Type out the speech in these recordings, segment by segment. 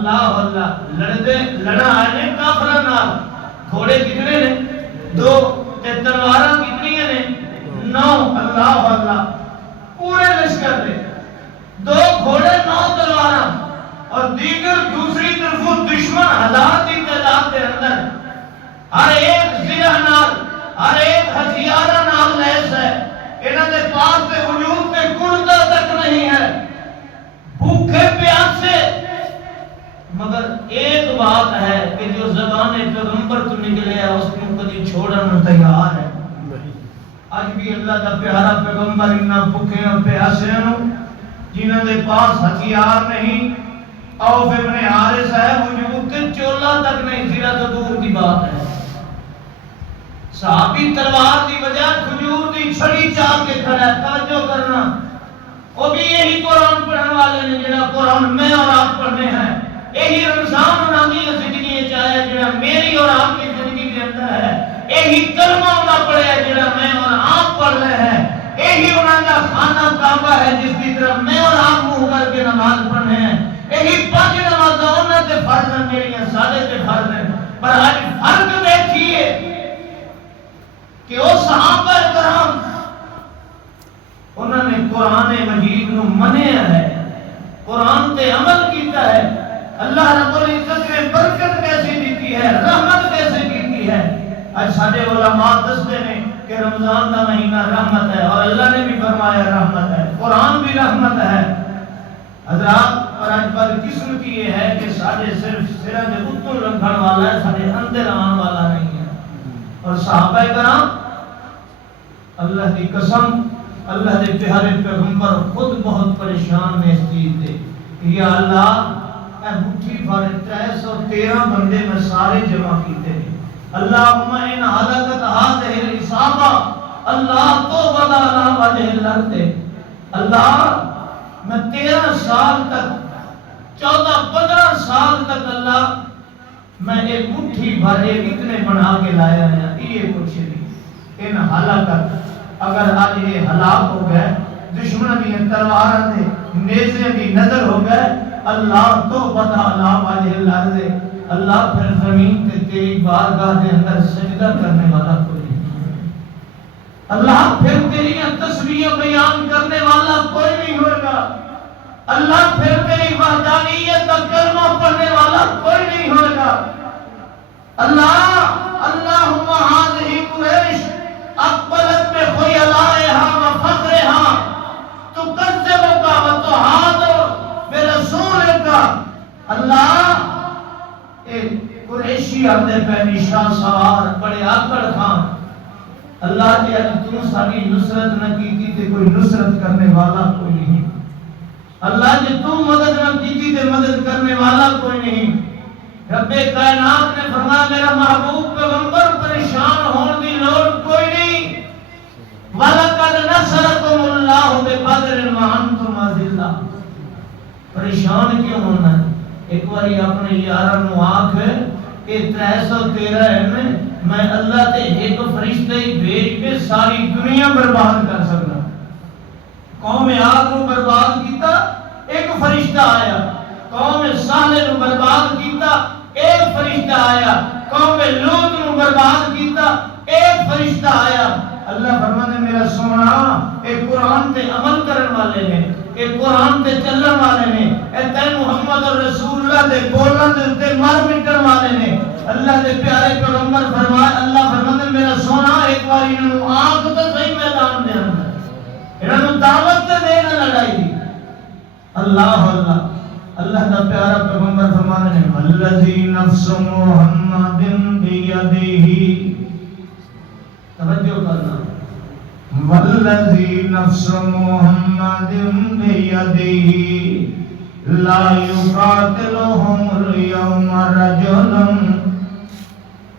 اللہ اللہ لڑدے لڑا آنے کافرہ نال گھوڑے کتنے نے 2 تے تلواراں کتنی نے 9 اللہ اللہ پورے لشکر دے 2 گھوڑے 9 تلواراں اور دیگر دوسری طرف دشمن 1000 کی تعداد کے اندر ہر ایک ضلع نال ہر ایک ہتھیار نال لیس ہے انہاں دے پاس تے وجود تے گردہ تک نہیں ہے بھوکے پیاسے مگر ایک بات ہے کہ جو زبان پیغمبر تو نکلے ہے اس کو کبھی چھوڑنا تیار ہے آج بھی اللہ دا پیارا پیغمبر انہاں بھوکے اور پیاسے ہیں جنہاں دے پاس ہتھیار نہیں اوف ابن حارث ہے وجود تے چولا تک نہیں زیرہ تو دور کی بات ہے صحابی تلوار دی وجہ کھجور دی چھڑی چاہ کے کھڑا ہے توجہ کرنا وہ بھی یہی قرآن پڑھنے والے نے جنہاں قرآن میں اور آپ پڑھنے ہیں یہی رمضان اور آنی زندگی چاہے جنہاں میری اور آپ کی زندگی کے اندر ہے یہی کلمہ انہاں پڑھے ہے جنہاں میں اور آپ پڑھ رہے ہیں یہی انہاں کا خانہ کعبہ ہے جس کی طرف میں اور آپ منہ کر کے نماز پڑھنے ہیں یہی 5 نمازاں انہاں تے فرض ہیں میری سارے تے فرض ہیں پر آج فرق دیکھیے کہ وہ صحابہ کرام انہوں نے قرآن مجید نو منیا ہے قرآن تے عمل کیتا ہے اللہ رب العزت نے برکت کیسے دیتی ہے رحمت کیسے دیتی ہے آج سارے علماء دستے نے کہ رمضان کا مہینہ رحمت ہے اور اللہ نے بھی فرمایا رحمت ہے قرآن بھی رحمت ہے حضرات اور آج بدقسمتی یہ ہے کہ سارے صرف سرہ دے اتر رکھن والا ہے سارے اندر آن والا نہیں ہے اور صحابہ کرام اللہ کی قسم اللہ دے پیارے پیغمبر خود بہت پریشان نے اس چیز دے یا اللہ اے مٹھی بھر 313 بندے میں سارے جمع کیتے ہیں اللہم ان حلقت هذه الإصابة اللہ تو بدا لا وجہ الارض اللہ میں 13 سال تک 14-15 سال تک اللہ میں ایک مٹھی بھر اتنے بنا کے لایا ہے یہ کچھ نہیں ان حلقت اگر آج یہ ہلاک ہو گئے دشمن بھی تلوار دے نیزے بھی نظر ہو گئے اللہ تو بدا لا وجہ الارض اللہ پھر زمین تے تیری بارگاہ دے اندر سجدہ کرنے والا کوئی نہیں اللہ پھر تیری تسبیح بیان کرنے والا کوئی نہیں ہوگا اللہ پھر تیری وحدانیت کا کلمہ پڑھنے والا کوئی نہیں ہوگا اللہ اللہم هذه قریش اقبلت بخیلائها وفخرها تکذبک وتحاضر برسولک اللہ قریشی اپنے پہ نشان سوار بڑے آکڑ خان اللہ جی اج تو ساری نصرت نہ کیتی تے کوئی نصرت کرنے والا کوئی نہیں اللہ جی تو مدد نہ کیتی تے مدد کرنے والا کوئی نہیں رب کائنات نے فرمایا میرا محبوب پیغمبر پریشان ہون دی لوڑ کوئی نہیں وَلَقَدْ نَصَرَكُمُ اللَّهُ بِبَدْرٍ وَأَنْتُمْ أَذِلَّةٌ پریشان کیوں ہونا ہے ایک باری اپنے یاران نو آنکھ ہے کہ 313 میں اللہ تے ایک فرشتہ ہی بھیج کے ساری دنیا برباد کر سکتا قوم عاد نو برباد کیتا ایک فرشتہ آیا قوم صالح نو برباد کیتا ایک فرشتہ آیا قوم لوط نو برباد کیتا ایک فرشتہ آیا اللہ فرمانے میرا سونا ایک قرآن تے عمل کرن والے نے ایک قرآن تے چلن والے نے اے تے محمد رسول اللہ دے بولن دے تے مار مٹن والے نے اللہ دے پیارے پیغمبر فرمائے اللہ فرماتے میرا سونا ایک بار انہوں آنکھ تو صحیح میدان دے اندر انہوں دعوت تے دینا لڑائی دی اللہ اللہ اللہ دا پیارا پیغمبر فرمانے نے والذی نفس محمد بیدیہی توجہ کرنا والذی نفس محمد بیدیہی لا یقاتلہم اليوم رجل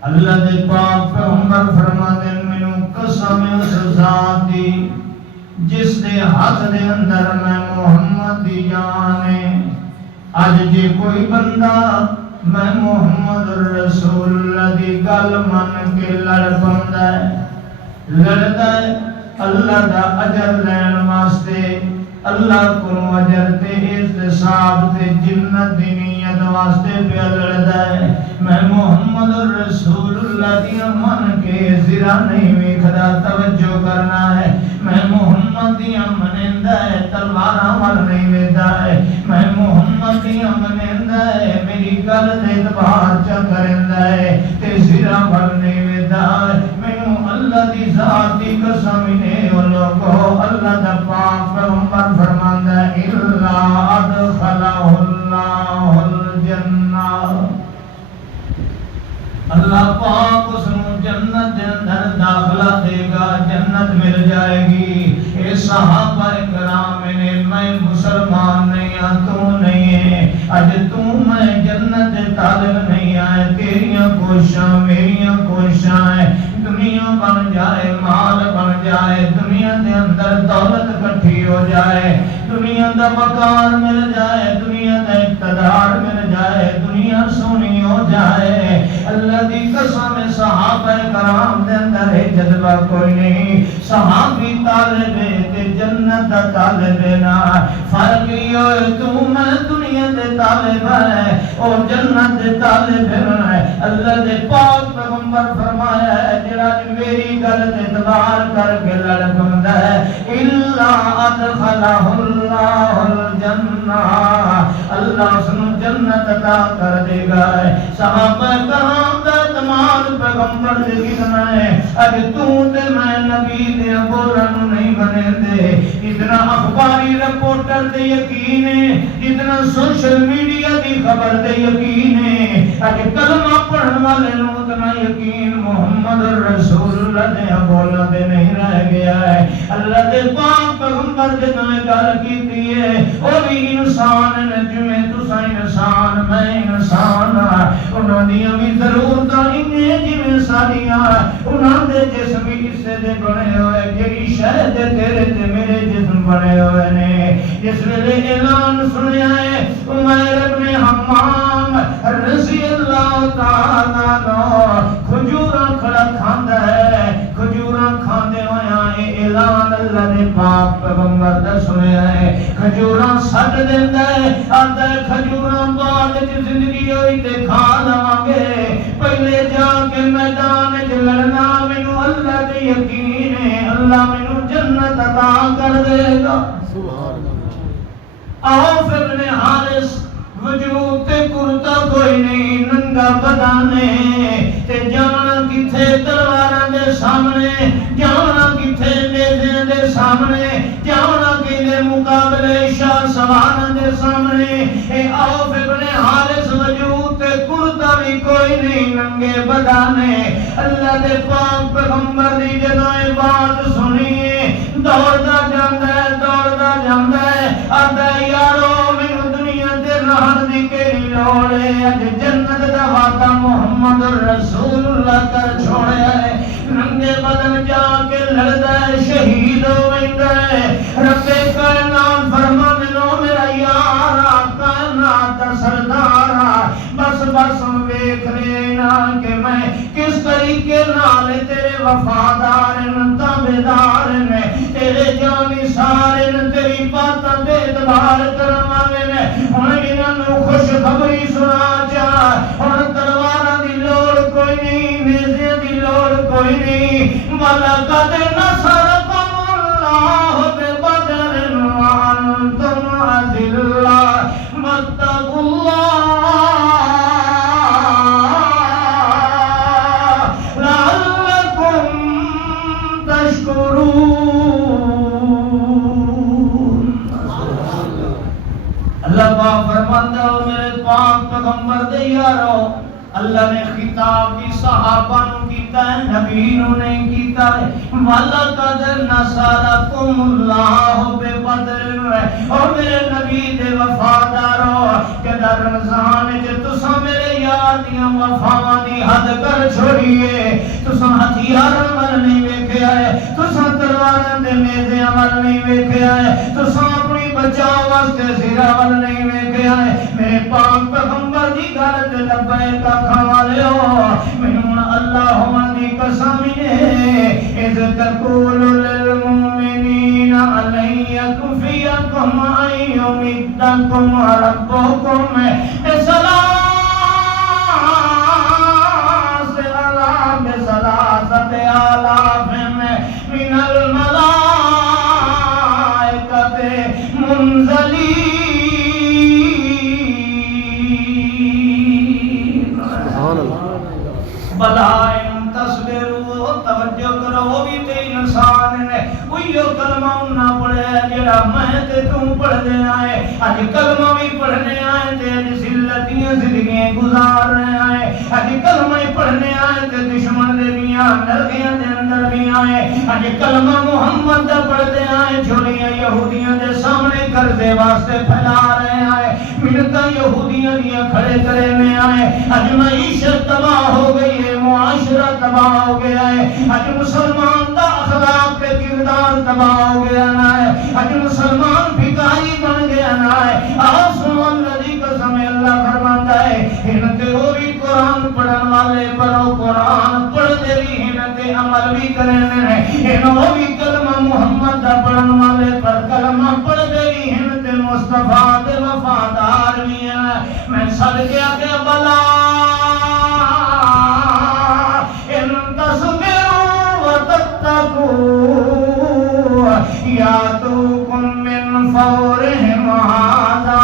اللہ دے پاک پیغمبر فرماتے میں قسم اس ذات دی جس دے ہاتھ دے اندر میں محمد دی جانے آج جے کوئی بندہ میں محمد رسول اللہ دی گل من کے لڑ پاوندا ہے لڑدا ہے اللہ دا اجر لین واسطے اللہ کو اجر تے احتساب تے جنت دی نیت واسطے پہ لڑدا ہے میں محمد رسول اللہ دیا من کے زرا نہیں ویکھدا توجہ کرنا ہے میں محمد دیا منیندا ہے تلواراں ول نہیں ویکھدا ہے میں محمد دیا منیندا ہے میری گل تے اعتبار چا کریندا ہے تے زرا ول نہیں ویکھدا ہے مینوں اللہ دی ذات دی قسم نے او لوگو اللہ دا پاک پیغمبر فرماندا ہے الا ادخلہ اللہ الجنہ اللہ پاک اس نو جنت دے اندر داخلہ دے گا جنت مل جائے گی اے صحابہ کرام نے میں مسلمان نہیں ہاں تو نہیں ہے اج تو میں جنت دے طالب نہیں آئے تیریاں کوشاں میریاں کوشاں ہے دنیا بن جائے مال بن جائے دنیا دے اندر دولت کٹھی ہو جائے دنیا دا مکان مل جائے دنیا دا اقتدار مل جائے دنیا سونی ہو جائے اللہ دی قسم صحابہ کرام دے اندر ہے جذبہ کوئی نہیں صحابی طالب تے جنت دا طالب نا فرق یہ ہے تو میں دنیا دے طالب ہے اور جنت دے طالب ہے اللہ دے پاک پیغمبر فرمایا ہے جڑا میری گل تے اعتبار کر کے لڑ پوندا ہے الا ادخلہ اللہ الجنہ اللہ اس نو جنت عطا کر دے گا صحابہ کرام دا اعتماد پیغمبر دے کتنا ہے اج تو تے میں نبی دے بولن نہیں بنے دے اتنا اخباری رپورٹر دے یقین ہے اتنا سوشل میڈیا دی خبر دے یقین ہے اج کلمہ پڑھن والے نو اتنا یقین محمد رسول اللہ دے بولن دے نہیں رہ گیا ہے اللہ دے پاک پیغمبر دے نے گل کیتی ہے او بھی انسان نے جویں تساں انسان میں انسان انہاں دیاں بھی ضرورتاں انہیں جویں ساڈیاں انہاں دے جسم حصے دے بنے ہوئے جڑی شے دے تیرے تے میرے جسم بنے ہوئے نے جس ویلے اعلان سنیا ہے عمر ابن حمام رضی اللہ تعالی عنہ کھجوراں کھڑا کھاندا ہے کھجوراں کھاندے ہویا اعلان اللہ دے پاک پیغمبر دا سنیا ہے کھجوراں سٹ دیندا ہے آندا ہے کھجوراں بعد وچ زندگی ہوئی تے کھا لواں گے پہلے جا کے میدان وچ لڑنا مینوں اللہ تے یقین ہے اللہ مینوں جنت عطا کر دے گا سبحان اللہ عوف ابن حارث وجود تے کرتا کوئی نہیں ننگا بدانے تے جانا کتھے تلواراں دے سامنے جانا کتھے نیزے دے سامنے جانا کدے مقابلے شاہ سواراں دے سامنے اے عوف ابن حارث وجود تے کرتا بھی کوئی نہیں ننگے بدانے اللہ دے پاک پیغمبر دی جدوں بات سنیے دوڑدا جاندا ہے آندا ہے یارو مینوں دنیا تے رہن دی کیڑی لوڑ ہے اج جنت دا وعدہ محمد رسول اللہ کر چھوڑیا ہے ننگے بدن جا کے لڑدا ہے شہید ہوندا ہے رب کائنات فرماندے نو میرا یار کائنات دا سردار بس ویکھ لینا کہ میں کس طریقے نال تیرے وفادار تابعدار نے تیرے جانی سارے تیری باتاں تے اعتبار کرن والے نے ہن انہاں نوں خوشخبری سنا جا ہن تلواراں دی لوڑ کوئی نہیں نیزے دی لوڑ کوئی نہیں وَلَقَدْ نَصَرَكُمُ اللَّهُ بِبَدْرٍ وَأَنْتُمْ أَذِلَّةٌ وَاتَّقُوا اللَّهَ لَعَلَّكُمْ تَشْكُرُونَ اللہ پاک فرماتا ہو میرے پاک پیغمبر دے یارو اللہ نے خطاب بھی صحابہ نو کیتا ہے نبی نو نہیں کیتا ہے وَلَقَدْ نَصَرَكُمُ اللَّهُ بِبَدْرٍ اور میرے نبی دے وفادارو جدا رمضان وچ تساں میرے یار دیاں وفاواں دی حد کر چھوڑیے تساں ہتھیار ول نہیں ویکھیا ہے تساں تلواراں دے نیزیاں ول نہیں ویکھیا ہے تساں اپنی بچاؤ واسطے سرا ول نہیں ویکھیا ہے میرے پاک پیغمبر دی گل تے لبیک آکھن والے ہو مینوں اللہ دی قسم ہے اذ تقول للمؤمنین علی یکفیکم ان یمدکم ربکم بسلام ذلیل. بلا ان تصبروا، توجہ کرو، وہ بھی تے انسان نے وہی کلمہ نہ پڑھے جڑا میں تے تم پڑھ دے آئے. اج کلمہ بھی پڑھنے آئے تے اج ذلتیاں زندگیاں گزار رہے آئے. اج کلمہ پڑھنے آئے تے دشمن دے میاں نرگیاں دے اندر بھی آئے. اج کلمہ محمد دا پڑھ دے آئے چھوڑیاں یہودیاں دے سامنے کرزے واسطے پھیلا رہے آئے. منتاں یہودیاں دیاں کھڑے کرے میں آئے. اج معیشت تباہ ہو گئی ہے، معاشرہ تباہ ہو گیا ہے. اج مسلمان دا اخلاق تے کردار تباہ ہو گیا نا ہے. اج مسلمان بھکاری بن گیا نا ہے. آسمان الذی قسم اللہ فرماتا ہے ان تے وہ بھی قرآن پڑھن والے پر قرآن پڑھ دے بھی ان تے عمل بھی کرنے ہیں. ان وہ بھی کلمہ محمد دا پڑھن والے پر کلمہ پڑھ دے بھی ان تے مصطفیٰ دے وفادار بھی ہیں. میں صدقے کے بلا ان تصبروا وتتقوا یاتوکم من فورہم ھذا.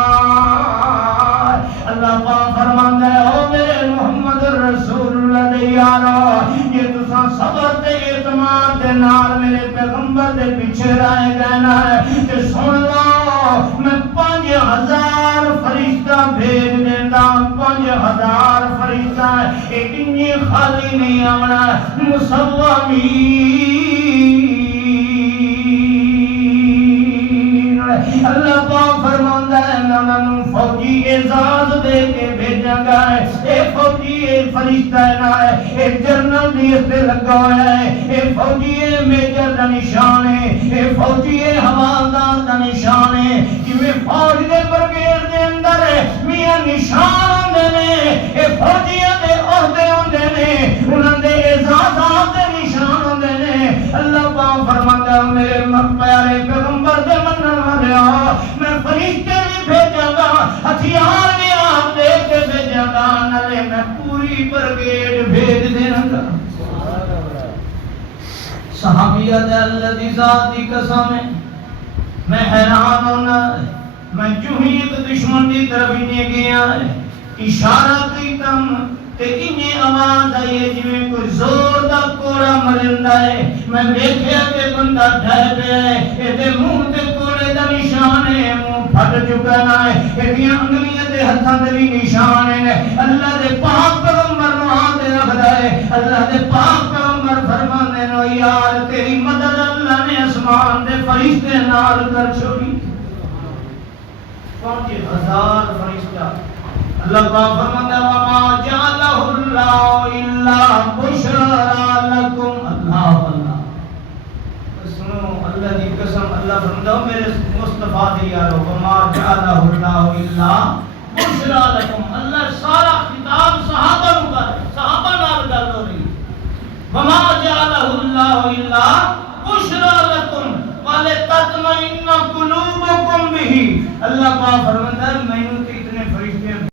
اللہ پاک فرماتا ہے او میرے محمد رسول اللہ دے یارو، یہ تساں صبر تے اعتماد دے نال میرے پیغمبر دے پیچھے رہے گئے ہے تے سن لو میں 5000 فرشتہ بھیج دینا. 5000 فرشتہ ایک انجی خالی نہیں آنا مسومین. اللہ پاک فرماتا ہے میں انہوں فوجی اعزاز دے کے بھیجا گا ہے. اے فوجی اے فرشتہ نہ ہے، اے جنرل دی اس پہ لگا ہوا ہے. اے فوجی اے میجر دا نشان ہے، اے فوجی اے حوالدار دا نشان ہے. جویں فوج دے برگیڈ دے اندر میاں نشان ہوندے نے، اے فوجیاں دے عہدے ہوندے نے، انہاں دے اعزازات دے نشان ہوندے نے. اللہ پاک فرماتا ہے میرے پیارے پیغمبر دے منن والے میں فرشتے بھی بھیجاں گا، ہتھیار بھی آپ دے کے بھیجاں گا، نالے میں پوری برگیڈ بھیج دینا گا. صحابیہ دے اللہ دی ذات دی قسم ہے میں حیران ہونا. میں جو ہی ایک دشمن دی طرف انہیں گیا ہے اشارہ کیتا تے انہیں آواز آئی ہے جویں کوئی زور دا کوڑا مرندہ ہے. میں دیکھیا کہ بندہ ڈھہ پیا ہے، ایدے منہ تے کوڑے دا نشان ہے، منہ پھٹ چکا نہ ہے، ایدیاں انگلیاں دے ہتھاں دے بھی نشان ہے. اللہ دے پاک پیغمبر نو ہاتھ رکھدا ہے. اللہ دے پاک پیغمبر فرماندے نو یار تیری مدد اللہ نے آسمان دے فرشتے نال کر چھوڑی. 5000 فرشتہ. اللہ پاک فرماتا ہے وما جعلہ اللہ الا بشرا لکم. اللہ اللہ سنو اللہ دی قسم. اللہ فرماتا ہے میرے مصطفیٰ دی یارو وما جعلہ اللہ الا بشرا لکم. اللہ سارا خطاب صحابہ نو کر صحابہ نال گل ہو رہی. وما جعلہ اللہ الا بشرا لکم ولتطمئن قلوبکم بہ. اللہ پاک